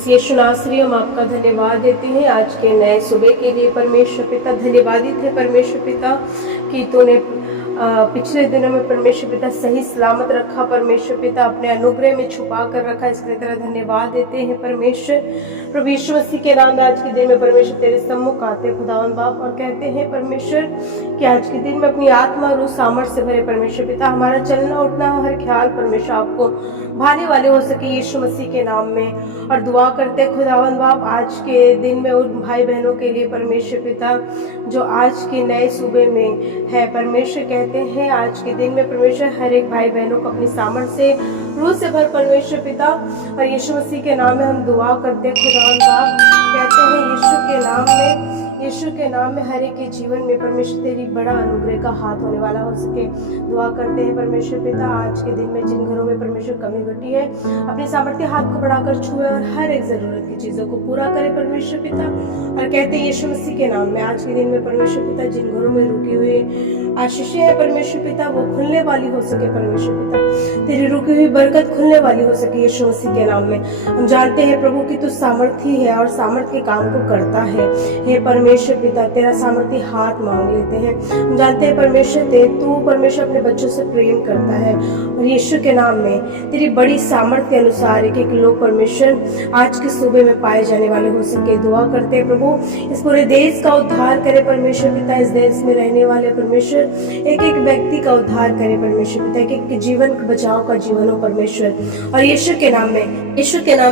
बस यीशु नासरी हम आपका धन्यवाद देते हैं आज के नए सुबह के लिए। परमेश्वर पिता धन्यवादित है परमेश्वर पिता कि तूने पिछले दिनों में परमेश्वर पिता सही सलामत रखा, परमेश्वर पिता अपने अनुग्रह में छुपा कर रखा, इसके तरह धन्यवाद देते हैं परमेश्वर। प्रभु यीशु मसीह के नाम में आज के दिन में परमेश्वर तेरे सम्मुख आते खुदावन बाप और कहते हैं परमेश्वर कि आज के दिन में अपनी आत्मा रूह सामर्थ्य से भरे परमेश्वर पिता हमारा चलना उठना हर ख्याल परमेश्वर आपको भाने वाले हो सके यीशु मसीह के नाम में। और दुआ करते खुदावन बाप आज के दिन में उन भाई बहनों के लिए परमेश्वर पिता जो आज के नए सूबे में है परमेश्वर, कहते हैं आज के दिन में परमेश्वर हर एक भाई बहनों को अपनी सामर्थ्य से रूह से भर परमेश्वर पिता। और यीशु मसीह के नाम में हम दुआ करते खुदावन बाप, कहते हैं यीशु के नाम में हर एक के जीवन में परमेश्वर तेरी बड़ा अनुग्रह का हाथ होने वाला हो सके। दुआ करते हैं परमेश्वर पिता आज के दिन में जिन घरों में परमेश्वर कमी घटी है अपने सामर्थ्य हाथ को बढ़ाकर छुए और हर एक जरूरत की चीजों को पूरा करे परमेश्वर पिता। और कहते हैं यीशु मसीह के नाम में आज के दिन में परमेश्वर पिता जिन घरों में रुकी हुई आशीषें है परमेश्वर पिता वो खुलने वाली हो सके परमेश्वर पिता, तेरी रुकी हुई बरकत खुलने वाली हो सके यीशु मसीह के नाम में। हम जानते हैं प्रभु कि तू सामर्थी है और सामर्थ्य के काम को करता है। हे परमेश्वर पिता तेरा सामर्थ्य हाथ मांग लेते हैं। हम जानते हैं परमेश्वर तू परमेश्वर अपने बच्चों से प्रेम करता है और यीशु के नाम में तेरी बड़ी सामर्थ्य के अनुसार एक एक लोग परमेश्वर आज के सूबे में पाए जाने वाले हो सके। दुआ करते हैं प्रभु इस पूरे देश का उद्धार करे परमेश्वर पिता, इस देश में रहने वाले परमेश्वर एक एक व्यक्ति का उद्धार करे परमेश्वर पिता, एक एक के जीवन का बचाव का जीवन हो परमेश्वर। और यीशु के नाम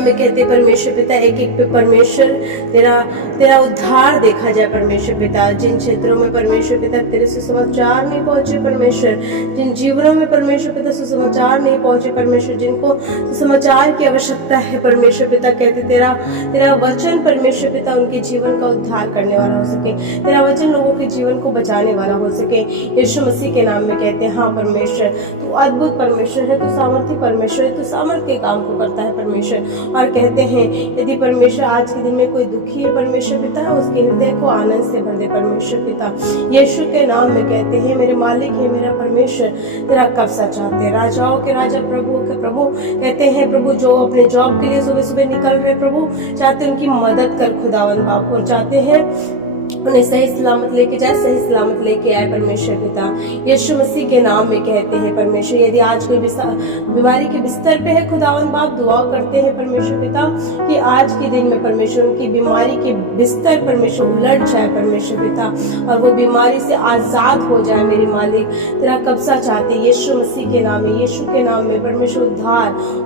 में कहते परमेश्वर पिता एक एक पे परमेश्वर तेरा उद्धार देखा जाए परमेश्वर पिता। जिन क्षेत्रों में परमेश्वर पिता तेरे सुसमाचार नहीं पहुंचे परमेश्वर, जिन जीवनों में परमेश्वर पिता सुसमाचार नहीं पहुंचे परमेश्वर, जिनको सुसमाचार की आवश्यकता है परमेश्वर पिता, कहते तेरा वचन परमेश्वर पिता उनके जीवन का उद्धार करने वाला हो सके, तेरा वचन लोगों के जीवन को बचाने वाला हो सके यीशु मसीह के नाम में। कहते हैं हाँ परमेश्वर तू अद्भुत परमेश्वर है, तू सामर्थ्य परमेश्वर है, तू सामर्थ्य के काम को करता है परमेश्वर। और कहते हैं यदि परमेश्वर आज के दिन में कोई दुखी है परमेश्वर पिता उसके हृदय को आनंद से भर दे परमेश्वर पिता यीशु के नाम में। कहते हैं मेरे मालिक है मेरा परमेश्वर तेरा कब्जा चाहते हैं, राजाओं के राजा प्रभु के प्रभु। कहते हैं प्रभु जो अपने जॉब के लिए सुबह सुबह निकल रहे प्रभु चाहते हैं उनकी मदद कर खुदावन बाप, और चाहते हैं उन्हें सही सलामत लेके जाए, सही सलामत लेके आए परमेश्वर पिता यीशु मसीह के नाम में। कहते हैं परमेश्वर यदि आज कोई बीमारी के बिस्तर पे है खुदावन बाप दुआ करते हैं परमेश्वर पिता कि आज के दिन में परमेश्वर उनकी बीमारी के बिस्तर परमेश्वर उलट जाए परमेश्वर पिता और वो बीमारी से आजाद हो जाए मेरे मालिक। तेरा कब्जा चाहते यीशु मसीह के नाम में, यीशु के नाम में परमेश्वर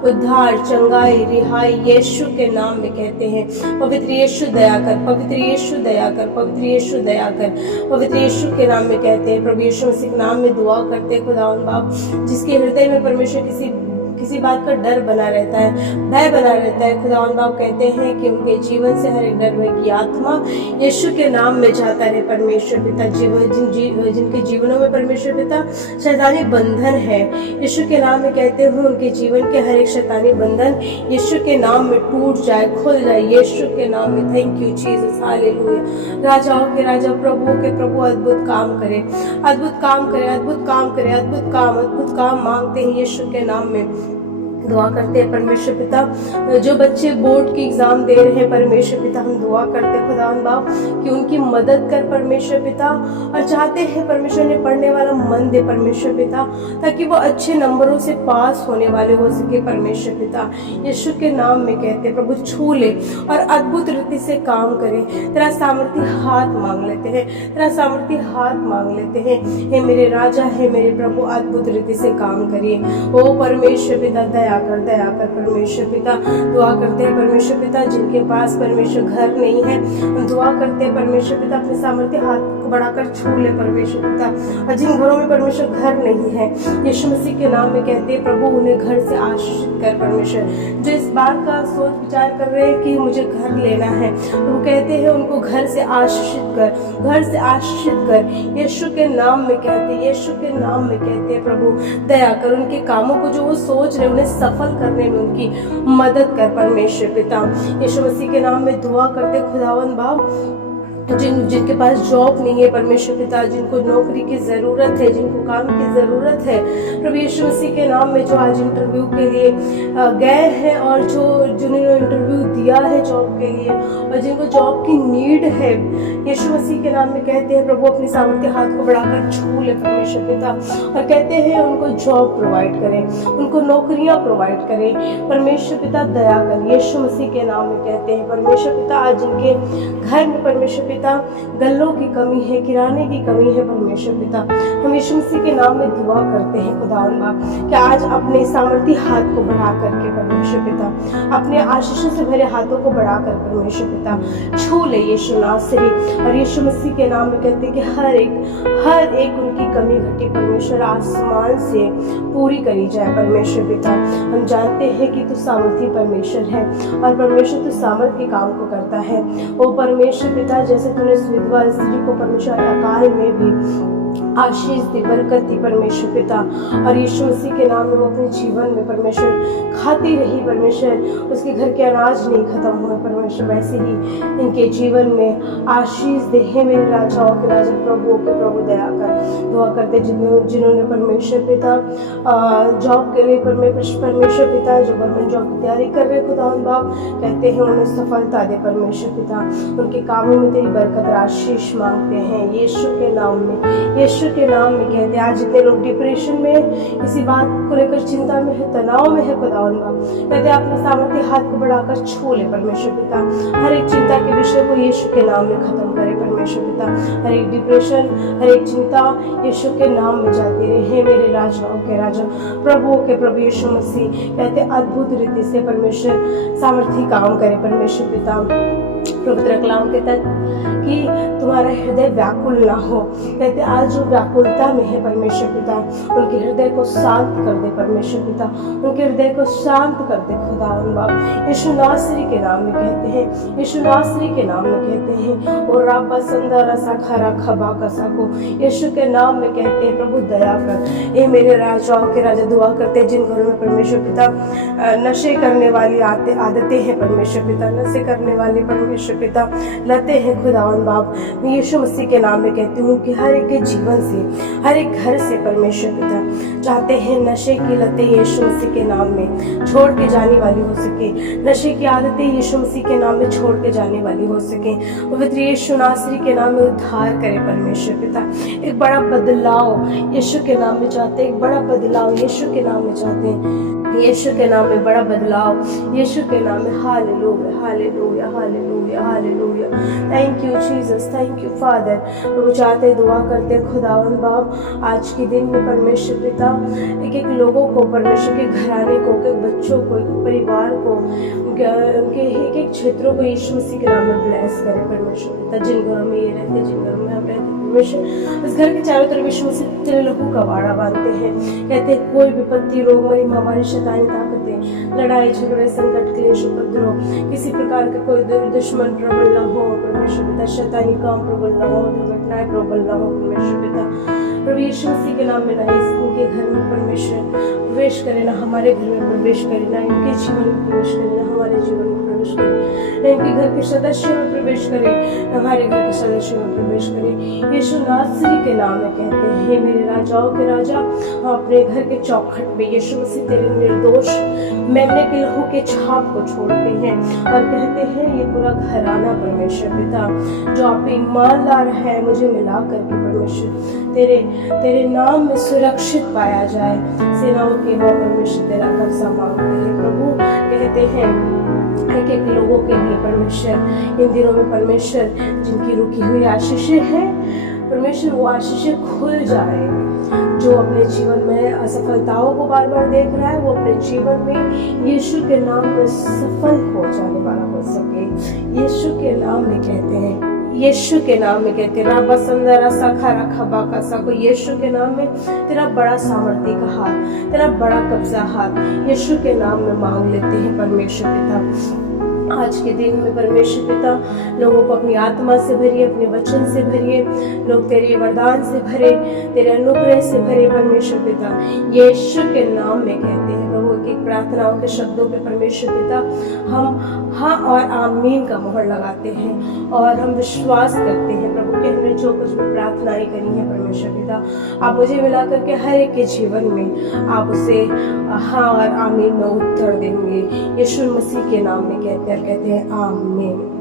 उद्धार चंगाई रिहाई यीशु के नाम में। कहते हैं पवित्र यीशु दया कर, पवित्र यीशु दया कर, पवित्र यीशु दया कर, पवित्र यीशु के नाम में। कहते हैं प्रभु यीशु मसीह के नाम में दुआ करते हैं खुदावन बाप जिसके हृदय में परमेश्वर किसी बात का डर बना रहता है, भय बना रहता है खुदावन बाप, कहते हैं कि उनके जीवन से हर एक डर भय की आत्मा यीशु के नाम में जाता रहे परमेश्वर पिता। जिनके जीवनों में परमेश्वर पिता शैतानी बंधन है यीशु के नाम में, कहते हैं उनके जीवन के हर एक शैतानी बंधन यीशु के नाम में टूट जाए, खुल जाए यीशु के नाम में। Thank you Jesus, hallelujah. राजाओं के राजा प्रभुओं के प्रभु अद्भुत काम करे, अद्भुत काम करे, अद्भुत काम करे, अद्भुत काम मांगते हैं यीशु के नाम में। दुआ करते हैं परमेश्वर पिता जो बच्चे बोर्ड की एग्जाम दे रहे हैं परमेश्वर पिता हम दुआ करते हैं खुदावन बाप कि उनकी मदद कर परमेश्वर पिता, और चाहते हैं परमेश्वर ने पढ़ने वाला मन दे परमेश्वर पिता ताकि वो अच्छे नंबरों से पास होने वाले हो सके परमेश्वर पिता यीशु के नाम में। कहते हैं प्रभु छू ले और अद्भुत रीति से काम करे, तेरा सामर्थ्य हाथ मांग लेते हैं, तेरा सामर्थ्य हाथ मांग लेते हैं। हे मेरे राजा है मेरे प्रभु अद्भुत रीति से काम करिए ओ परमेश्वर पिता, दया कर परमेश्वर पिता। दुआ करते हैं परमेश्वर पिता जिनके पास परमेश्वर घर नहीं है हम दुआ करते हैं परमेश्वर पिता अपने सामर्थ्य हाथ को बढ़ाकर छू ले परमेश्वर पिता, और जिन घरों में परमेश्वर घर नहीं है यीशु मसीह के नाम में कहते हैं प्रभु उन्हें घर से आशीषित कर परमेश्वर। जो इस बात का सोच विचार कर रहे हैं कि मुझे घर लेना है वो कहते हैं उनको घर से आशीषित कर, घर से आशीषित कर यीशु के नाम में। कहते हैं यीशु के नाम में कहते हैं प्रभु दया कर, उनके कामों को जो वो सोच रहे उन्हें सफल करने में उनकी मदद कर परमेश्वर पिता यीशु मसीह के नाम में। दुआ करते खुदावन बाप जिनके पास जॉब नहीं है परमेश्वर पिता, जिनको नौकरी की ज़रूरत है, जिनको काम की ज़रूरत है, प्रभु यीशु मसीह के नाम में जो आज इंटरव्यू के लिए गए हैं और जिन्होंने इंटरव्यू दिया है जॉब के लिए और जिनको जॉब की नीड है, यीशु मसीह के नाम में कहते हैं प्रभु अपने सामर्थ्य हाथ को बढ़ाकर छू ले परमेश्वर पिता और कहते हैं उनको जॉब प्रोवाइड करें, उनको नौकरियां प्रोवाइड करें परमेश्वर पिता, दया कर। यीशु मसीह के नाम में कहते हैं परमेश्वर पिता आज जिनके घर में परमेश्वर पिता गल्लों की कमी है, किराने की कमी है परमेश्वर पिता, हम यीशु मसीह के नाम में दुआ करते हैं खुदावन बाप कि आज अपने सामर्थ्य हाथ को बढ़ा करके परमेश्वर पिता अपने आशीषों से भरे हाथों को बढ़ाकर परमेश्वर पिता छू ले यीशु नासरी। और यीशु मसीह के नाम में कहते हैं कि हर एक उनकी कमी घटी परमेश्वर आसमान से पूरी करी जाए परमेश्वर पिता। हम जानते हैं कि तू सामर्थी परमेश्वर है और परमेश्वर तू सामर्थ के काम को करता है। ओ परमेश्वर पिता जैसे तूने विधवा स्त्री को परमेश्वर अकाल में भी आशीष दी, बरकत दी परमेश्वर पिता, और यीशु मसीह के नाम में वो अपने जीवन में परमेश्वर खाती रही परमेश्वर, उसके घर के अनाज नहीं खत्म हुए परमेश्वर, वैसे ही इनके जीवन में आशीष दे। हे मेरे राजाओं के राजा, प्रभुओं के प्रभु, दया कर। दुआ करते जिन्होंने परमेश्वर पिता जॉब के लिए परमेश्वर पिता जो गवर्नमेंट जॉब की तैयारी कर रहे खुदावन बाप, कहते हैं उन्हें सफलता दे परमेश्वर पिता, उनके कामों में तेरी बरकत आशीष मांगते हैं यीशु के नाम में, यीशु के नाम में कहते हैं। आज जितने लोग डिप्रेशन में, किसी बात को लेकर चिंता में है, तनाव में है खुदावन बाप, कहते हैं अपने सामर्थ्य हाथ को बढ़ाकर छू ले परमेश्वर पिता, हर एक चिंता के विषय को यीशु के नाम में खत्म करे परमेश्वर पिता, हर एक डिप्रेशन, हर एक चिंता यीशु के नाम में जाती रहे। हे मेरे राजाओं के राजा, प्रभुओं के प्रभु यीशु मसीह, कहते अद्भुत रीति से परमेश्वर सामर्थ्य काम करे परमेश्वर पिता। पवित्र कलाम कहता कि तुम्हारा हृदय व्याकुल ना हो, कहते आज जो व्याकुलता में है परमेश्वर पिता, उनके हृदय को शांत कर दे परमेश्वर पिता, उनके हृदय को शांत कर दे खुदावन बाप। यीशु नासरी के नाम में कहते हैं, यीशु नासरी के नाम में कहते हैं, और राबा संदरा साखरा खबा कसा को यीशु के नाम में कहते हैं प्रभु दया कर। ये मेरे राजाओं के राजा, दुआ करते हैं जिन घरों में परमेश्वर पिता नशे करने वाली आदतें हैं परमेश्वर पिता, नशे करने वाले परमेश्वर पिता लते हैं खुदावन बाप, मैं यीशु मसीह के नाम में कहती हूँ कि हर एक के जीवन से, हर एक घर से परमेश्वर पिता चाहते हैं नशे की लतें यीशु मसीह के नाम में छोड़ के जाने वाली हो सके, नशे की आदतें यीशु मसीह के नाम में छोड़ के जाने वाली हो सके। पवित्र यीशु नासरी के नाम में उद्धार करे परमेश्वर पिता, एक बड़ा बदलाव यीशु के नाम में चाहते हैं, एक बड़ा बदलाव यीशु के नाम में चाहते हैं, यीशु के नाम में बड़ा बदलाव यीशु के नाम में। Hallelujah hallelujah hallelujah hallelujah, thank you Jesus, thank you father. प्रभु चाहते दुआ करते खुदावन बाप आज के दिन में परमेश्वर पिता एक एक लोगों को, परमेश्वर के घराने को, के बच्चों को, एक परिवार को, उनके एक एक क्षेत्रों को यीशु मसीह के नाम में ब्लेस करे परमेश्वर पिता। जिन घरों में ये रहते, जिन घरों में हम रहते परमेश्वर, उस घर के चारों तरफ यीशु मसीह तेरे लहू का वाड़ा बांधते हैं। कहते हैं कोई विपत्ति, रोग, मरी, महामारी, शैतानी ताकतें, लड़ाई झगड़े, संकट, क्लेश, उपद्रव, किसी प्रकार का कोई दुश्मन प्रबल न हो परमेश्वर पिता, शैतानी काम प्रबल न हो, दुर्घटनाएं प्रबल न हो परमेश्वर पिता। प्रभु यीशु मसीह के नाम में ना इनके घर में परमेश्वर प्रवेश करे, ना हमारे घर में प्रवेश करे, ना इनके जीवन में प्रवेश करे, ना हमारे जीवन में प्रवेश करे, ना इनके घर के सदस्यों में प्रवेश करे, ना हमारे घर के सदस्यों में प्रवेश करे। यीशु नासरी के नाम में कहते हैं, हे मेरे राजाओं के राजा, हम अपने घर के चौखट पे यीशु मसीह तेरे निर्दोष मेमने के लहू के छाप को छोड़ते हैं और कहते हैं ये पूरा घराना परमेश्वर पिता जो आप पे ईमान ला रहा है, मुझे मिला करके परमेश्वर तेरे नाम में सुरक्षित पाया जाए। सेनाओं के नाम परमेश्वर तेरा कब्जा मांगते हैं प्रभु, कहते हैं एक एक लोगों के लिए परमेश्वर इन दिनों में परमेश्वर जिनकी रुकी हुई आशीषें हैं परमेश्वर, वो आशीषें खुल जाए। जो अपने जीवन में असफलताओं को बार बार देख रहा है, वो अपने जीवन में यीशु के नाम में सफल हो जाने वाला हो सके। यीशु के नाम में कहते हैं, यीशु के नाम में कहते हैं, राबा संदरा साखा खबा का साको, यीशु के नाम में तेरा बड़ा सामर्थ्य का हाथ, तेरा बड़ा कब्जा हाथ यीशु के नाम में मांग लेते हैं परमेश्वर पिता। आज के दिन में परमेश्वर पिता लोगों को अपनी आत्मा से भरिए, अपने वचन से भरिए, लोग तेरे वरदान से भरे, तेरे अनुग्रह से भरे परमेश्वर पिता। यीशु के नाम में कहते हैं प्रभु प्रभु की प्रार्थनाओं के शब्दों पे परमेश्वर पिता हम हाँ और आमीन का मोहर लगाते हैं और हम विश्वास करते हैं प्रभु कि हमने जो कुछ भी प्रार्थनाएं करी हैं परमेश्वर पिता, आप मुझे मिला करके हर एक के जीवन में आप उसे हाँ और आमीन में उत्तर देंगे। यीशु मसीह के नाम में कहते हैं आमीन।